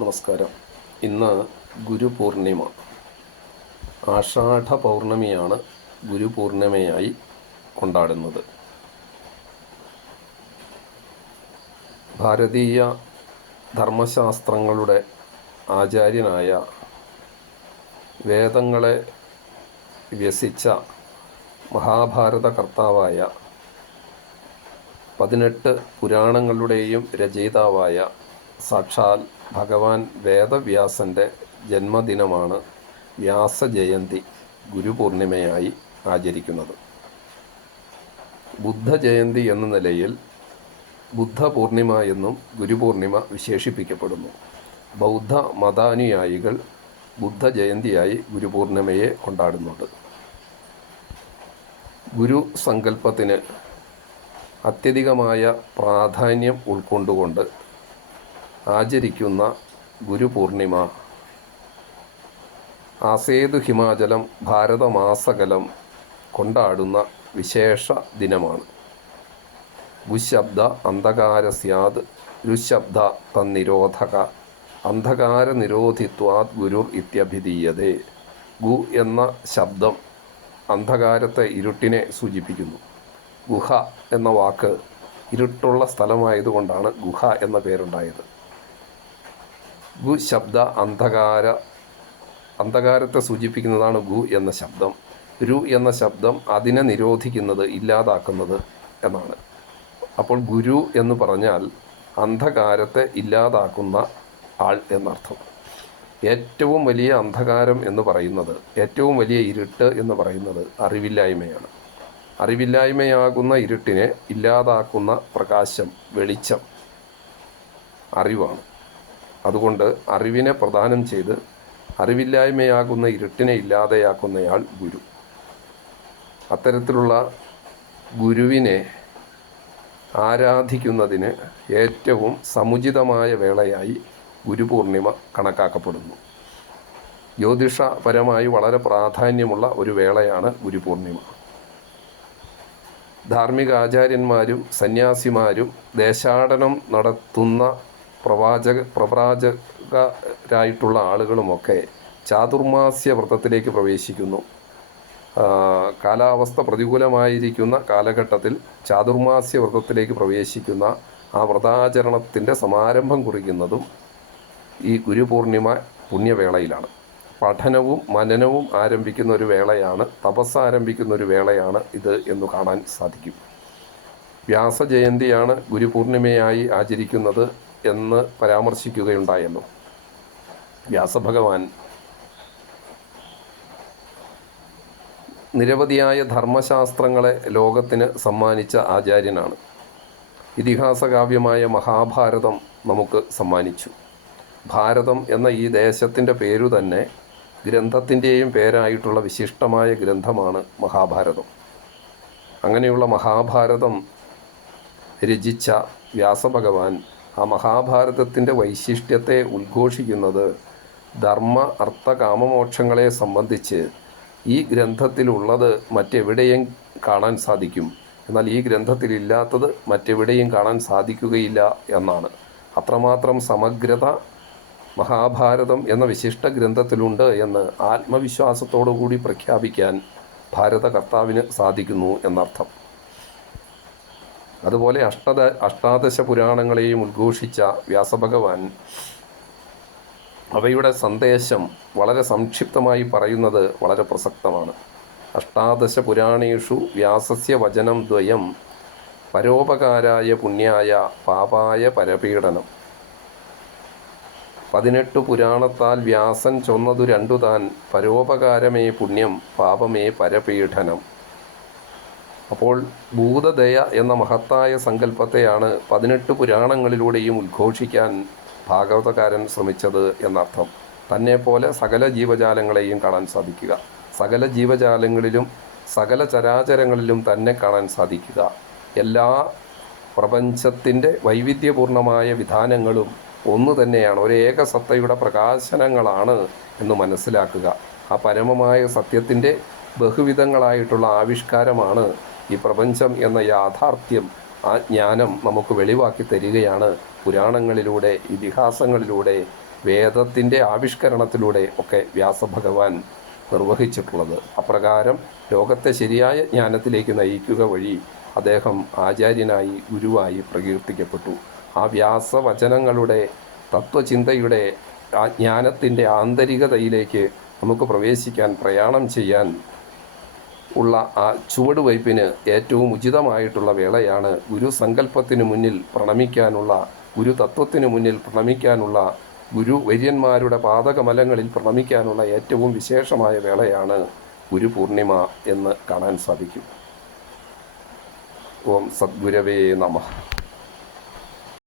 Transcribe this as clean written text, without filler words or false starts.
നമസ്കാരം. ഇന്ന് ഗുരുപൂർണിമ. ആഷാഢ പൗർണമിയാണ് ഗുരുപൂർണിമയായി കൊണ്ടാടുന്നത്. ഭാരതീയ ധർമ്മശാസ്ത്രങ്ങളുടെ ആചാര്യനായ, വേദങ്ങളെ വ്യസിച്ച മഹാഭാരത കർത്താവായ, 18 പുരാണങ്ങളുടെയും രചയിതാവായ സാക്ഷാൽ ഭഗവാൻ വേദവ്യാസൻ്റെ ജന്മദിനമാണ് വ്യാസജയന്തി ഗുരുപൂർണിമയായി ആചരിക്കുന്നത്. ബുദ്ധജയന്തി എന്ന നിലയിൽ ബുദ്ധപൂർണിമ എന്നും ഗുരുപൂർണിമ വിശേഷിപ്പിക്കപ്പെടുന്നു. ബൗദ്ധ മതാനുയായികൾ ബുദ്ധജയന്തിയായി ഗുരുപൂർണിമയെ കൊണ്ടാടുന്നുണ്ട്. ഗുരു സങ്കല്പത്തിന് അത്യധികമായ പ്രാധാന്യം ഉൾക്കൊണ്ടുകൊണ്ട് ആചരിക്കുന്ന ഗുരുപൂർണിമ ആസേതു ഹിമാചലം ഭാരതമാസകലം കൊണ്ടാടുന്ന വിശേഷ ദിനമാണ്. ഗുശബ്ദ അന്ധകാര സ്യാത് രുശബ്ദ തന്നിരോധക അന്ധകാര നിരോധിത്വാത് ഗുരുർ ഇത്യഭിധീയതേ. ഗു എന്ന ശബ്ദം അന്ധകാരത്തെ, ഇരുട്ടിനെ സൂചിപ്പിക്കുന്നു. ഗുഹ എന്ന വാക്ക് ഇരുട്ടുള്ള സ്ഥലമായതുകൊണ്ടാണ് ഗുഹ എന്ന പേരുണ്ടായത്. ഗു ശബ്ദ അന്ധകാരത്തെ സൂചിപ്പിക്കുന്നതാണ് ഗു എന്ന ശബ്ദം. രു എന്ന ശബ്ദം അതിനെ നിരോധിക്കുന്നത്, ഇല്ലാതാക്കുന്നത് എന്നാണ്. അപ്പോൾ ഗുരു എന്ന് പറഞ്ഞാൽ അന്ധകാരത്തെ ഇല്ലാതാക്കുന്ന ആൾ എന്നർത്ഥം. ഏറ്റവും വലിയ അന്ധകാരം എന്ന് പറയുന്നത്, ഏറ്റവും വലിയ ഇരുട്ട് എന്ന് പറയുന്നത് അറിവില്ലായ്മയാണ്. അറിവില്ലായ്മയാകുന്ന ഇരുട്ടിനെ ഇല്ലാതാക്കുന്ന പ്രകാശം, വെളിച്ചം അറിവാണ്. അതുകൊണ്ട് അറിവിനെ പ്രദാനം ചെയ്ത് അറിവില്ലായ്മയാകുന്ന ഇരുട്ടിനെ ഇല്ലാതെയാക്കുന്നയാൾ ഗുരു. അത്തരത്തിലുള്ള ഗുരുവിനെ ആരാധിക്കുന്നതിന് ഏറ്റവും സമുചിതമായ വേളയായി ഗുരുപൂർണിമ കണക്കാക്കപ്പെടുന്നു. ജ്യോതിഷപരമായി വളരെ പ്രാധാന്യമുള്ള ഒരു വേളയാണ് ഗുരുപൂർണിമ. ധാർമ്മിക ആചാര്യന്മാരും സന്യാസിമാരും ദേശാടനം നടത്തുന്ന പ്രവാചകരായിട്ടുള്ള ആളുകളുമൊക്കെ ചാതുർമാസ്യ വ്രതത്തിലേക്ക് പ്രവേശിക്കുന്നു. കാലാവസ്ഥ പ്രതികൂലമായിരിക്കുന്ന കാലഘട്ടത്തിൽ ചാതുർമാസ്യ വ്രതത്തിലേക്ക് പ്രവേശിക്കുന്ന ആ വ്രതാചരണത്തിൻ്റെ സമാരംഭം കുറിക്കുന്നതും ഈ ഗുരുപൂർണിമ പുണ്യവേളയിലാണ്. പഠനവും മനനവും ആരംഭിക്കുന്ന ഒരു വേളയാണ്, തപസ് ആരംഭിക്കുന്ന ഒരു വേളയാണ് ഇത് എന്ന് കാണാൻ സാധിക്കും. വ്യാസജയന്തിയാണ് ഗുരുപൂർണിമയായി ആചരിക്കുന്നത് എന്ന് പരാമർശിക്കുകയുണ്ടായല്ലോ. വ്യാസഭഗവാൻ നിരവധിയായ ധർമ്മശാസ്ത്രങ്ങളെ ലോകത്തിന് സമ്മാനിച്ച ആചാര്യനാണ്. ഇതിഹാസകാവ്യമായ മഹാഭാരതം നമുക്ക് സമ്മാനിച്ചു. ഭാരതം എന്ന ഈ ദേശത്തിൻ്റെ പേരു തന്നെ ഗ്രന്ഥത്തിൻ്റെയും പേരായിട്ടുള്ള വിശിഷ്ടമായ ഗ്രന്ഥമാണ് മഹാഭാരതം. അങ്ങനെയുള്ള മഹാഭാരതം രചിച്ച വ്യാസഭഗവാൻ ആ മഹാഭാരതത്തിൻ്റെ വൈശിഷ്ട്യത്തെ ഉദ്ഘോഷിക്കുന്നത് ധർമ്മ അർത്ഥ കാമമോക്ഷങ്ങളെ സംബന്ധിച്ച് ഈ ഗ്രന്ഥത്തിലുള്ളത് മറ്റെവിടെയും കാണാൻ സാധിക്കും, എന്നാൽ ഈ ഗ്രന്ഥത്തിലില്ലാത്തത് മറ്റെവിടെയും കാണാൻ സാധിക്കുകയില്ല എന്നാണ്. അത്രമാത്രം സമഗ്രത മഹാഭാരതം എന്ന വിശിഷ്ട ഗ്രന്ഥത്തിലുണ്ട് എന്ന് ആത്മവിശ്വാസത്തോടുകൂടി പ്രഖ്യാപിക്കാൻ ഭാരതകർത്താവിന് സാധിക്കുന്നു എന്നർത്ഥം. അതുപോലെ അഷ്ടാദശ പുരാണങ്ങളെയും ഉദ്ഘോഷിച്ച വ്യാസഭഗവാൻ അവയുടെ സന്ദേശം വളരെ സംക്ഷിപ്തമായി പറയുന്നത് വളരെ പ്രസക്തമാണ്. അഷ്ടാദശ പുരാണേഷു വ്യാസസ്യ വചനം ദ്വയം പരോപകാരായ പുണ്യായ പാപായ പരപീഡനം. 18 പുരാണത്താൽ വ്യാസൻ ചൊന്നതു രണ്ടു താൻ, പരോപകാരമേ പുണ്യം പാപമേ പരപീഡനം. അപ്പോൾ ഭൂതദയ എന്ന മഹത്തായ സങ്കല്പത്തെയാണ് 18 പുരാണങ്ങളിലൂടെയും ഉദ്ഘോഷിക്കാൻ ഭാഗവതകാരൻ ശ്രമിച്ചത് എന്നർത്ഥം. തന്നെപ്പോലെ സകല ജീവജാലങ്ങളെയും കാണാൻ സാധിക്കുക, സകല ജീവജാലങ്ങളിലും സകല ചരാചരങ്ങളിലും തന്നെ കാണാൻ സാധിക്കുക, എല്ലാ പ്രപഞ്ചത്തിൻ്റെ വൈവിധ്യപൂർണമായ വിധാനങ്ങളും ഒന്നു തന്നെയാണ്, ഒരേക സത്തയുടെ പ്രകാശനങ്ങളാണ് എന്ന് മനസ്സിലാക്കുക. ആ പരമമായ സത്യത്തിൻ്റെ ബഹുവിധങ്ങളായിട്ടുള്ള ആവിഷ്കാരമാണ് ഈ പ്രപഞ്ചം എന്ന യാഥാർത്ഥ്യം. ആ ജ്ഞാനം നമുക്ക് വെളിവാക്കി തരികയാണ് പുരാണങ്ങളിലൂടെ, ഇതിഹാസങ്ങളിലൂടെ വേദത്തിൻ്റെ ആവിഷ്കരണത്തിലൂടെ ഒക്കെ വ്യാസഭഗവാൻ നിർവഹിച്ചിട്ടുള്ളത്. അപ്രകാരം ലോകത്തെ ശരിയായ ജ്ഞാനത്തിലേക്ക് നയിക്കുക വഴി അദ്ദേഹം ആചാര്യനായി ഗുരുവായി പ്രകീർത്തിക്കപ്പെട്ടു. ആ വ്യാസവചനങ്ങളുടെ തത്വചിന്തയുടെ ആ ജ്ഞാനത്തിൻ്റെ ആന്തരികതയിലേക്ക് നമുക്ക് പ്രവേശിക്കാൻ, പ്രയാണം ചെയ്യാൻ ഉള്ള ആ ചുവടുവയ്പ്പിന് ഏറ്റവും ഉചിതമായിട്ടുള്ള വേളയാണ് ഗുരുസങ്കല്പത്തിന് മുന്നിൽ പ്രണമിക്കാനുള്ള, ഗുരുതത്വത്തിന് മുന്നിൽ പ്രണമിക്കാനുള്ള, ഗുരുവര്യന്മാരുടെ പാദകമലങ്ങളിൽ പ്രണമിക്കാനുള്ള ഏറ്റവും വിശേഷമായ വേളയാണ് ഗുരുപൂർണിമ എന്ന് കാണാൻ സാധിക്കും. ഓം സദ്ഗുരവേ നമഃ.